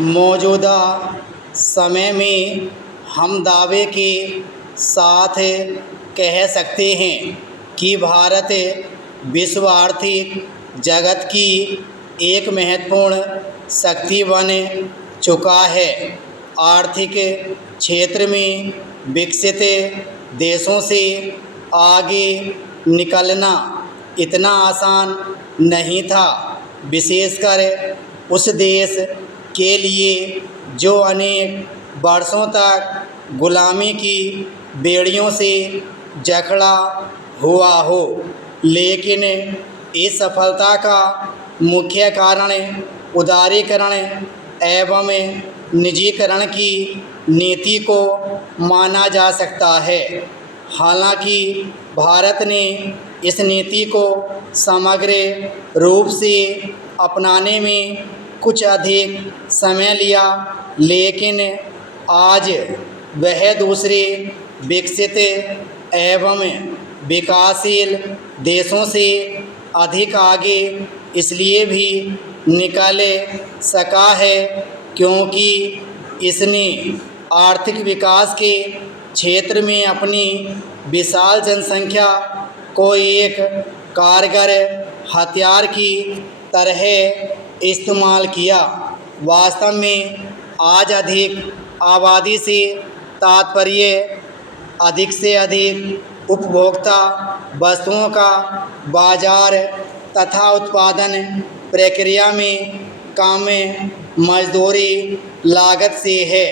मौजूदा समय में हम दावे के साथ कह सकते हैं कि भारत विश्व आर्थिक जगत की एक महत्वपूर्ण शक्ति बन चुका है। आर्थिक क्षेत्र में विकसित देशों से आगे निकलना इतना आसान नहीं था, विशेषकर उस देश के लिए जो अनेक वर्षों तक गुलामी की बेड़ियों से जकड़ा हुआ हो। लेकिन इस सफलता का मुख्य कारण उदारीकरण एवं निजीकरण की नीति को माना जा सकता है। हालांकि भारत ने इस नीति को समग्र रूप से अपनाने में कुछ अधिक समय लिया, लेकिन आज वह दूसरे विकसित एवं विकासशील देशों से अधिक आगे इसलिए भी निकल सका है क्योंकि इसने आर्थिक विकास के क्षेत्र में अपनी विशाल जनसंख्या को एक कारगर हथियार की तरह इस्तेमाल किया। वास्तव में आज अधिक आबादी से तात्पर्य अधिक से अधिक उपभोक्ता वस्तुओं का बाजार तथा उत्पादन प्रक्रिया में कम मजदूरी लागत से है,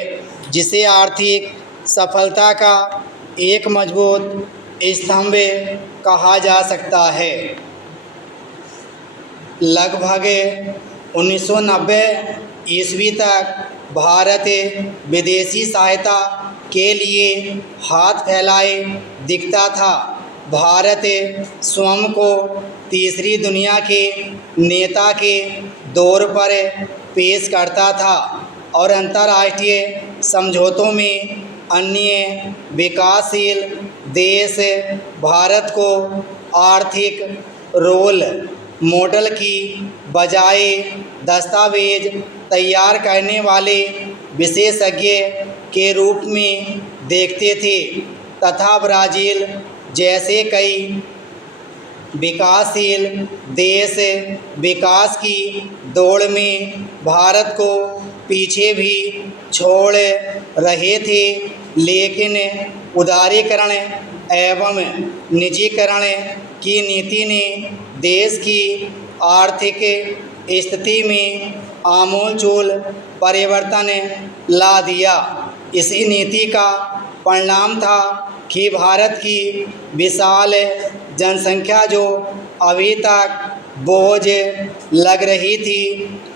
जिसे आर्थिक सफलता का एक मजबूत स्तंभ कहा जा सकता है। लगभग 1990 ईस्वी तक भारत विदेशी सहायता के लिए हाथ फैलाए दिखता था। भारत स्वयं को तीसरी दुनिया के नेता के तौर पर पेश करता था और अंतर्राष्ट्रीय समझौतों में अन्य विकासशील देश भारत को आर्थिक रोल मॉडल की बजाय दस्तावेज तैयार करने वाले विशेषज्ञ के रूप में देखते थे तथा ब्राज़ील जैसे कई विकासशील देश विकास की दौड़ में भारत को पीछे भी छोड़ रहे थे। लेकिन उदारीकरण एवं निजीकरण की नीति ने देश की आर्थिक स्थिति में आमूलचूल परिवर्तन ला दिया। इसी नीति का परिणाम था कि भारत की विशाल जनसंख्या जो अभी तक बोझ लग रही थी,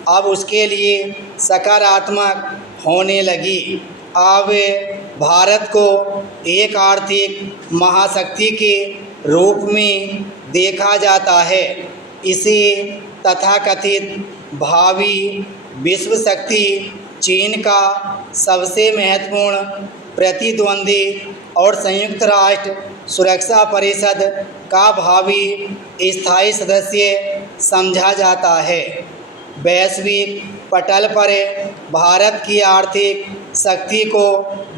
अब उसके लिए सकारात्मक होने लगी। अब भारत को एक आर्थिक महाशक्ति के रूप में देखा जाता है। इसे तथाकथित भावी विश्व शक्ति चीन का सबसे महत्वपूर्ण प्रतिद्वंदी और संयुक्त राष्ट्र सुरक्षा परिषद का भावी स्थायी सदस्य समझा जाता है। वैश्विक पटल पर भारत की आर्थिक शक्ति को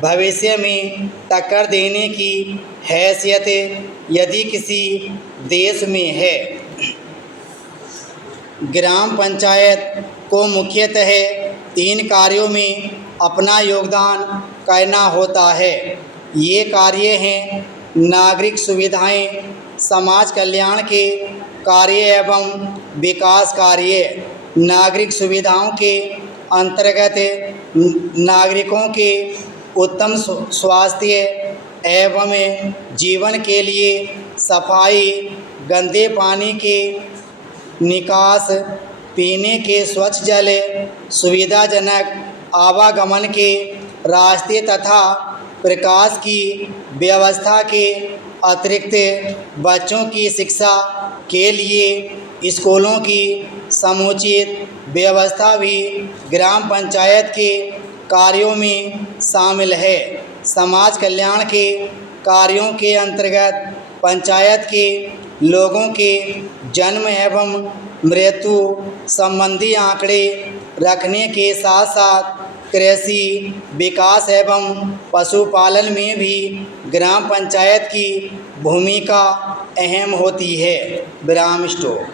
भविष्य में टक्कर देने की हैसियत यदि किसी देश में है। ग्राम पंचायत को मुख्यतः 3 कार्यों में अपना योगदान करना होता है। ये कार्य हैं नागरिक सुविधाएं, समाज कल्याण के कार्य एवं विकास कार्य। नागरिक सुविधाओं के अंतर्गत नागरिकों के उत्तम स्वास्थ्य एवं जीवन के लिए सफाई, गंदे पानी के निकास, पीने के स्वच्छ जल, सुविधाजनक आवागमन के रास्ते तथा प्रकाश की व्यवस्था के अतिरिक्त बच्चों की शिक्षा के लिए स्कूलों की समुचित व्यवस्था भी ग्राम पंचायत के कार्यों में शामिल है। समाज कल्याण के कार्यों के अंतर्गत पंचायत के लोगों के जन्म एवं मृत्यु संबंधी आंकड़े रखने के साथ साथ कृषि विकास एवं पशुपालन में भी ग्राम पंचायत की भूमिका अहम होती है। विराम स्टॉप।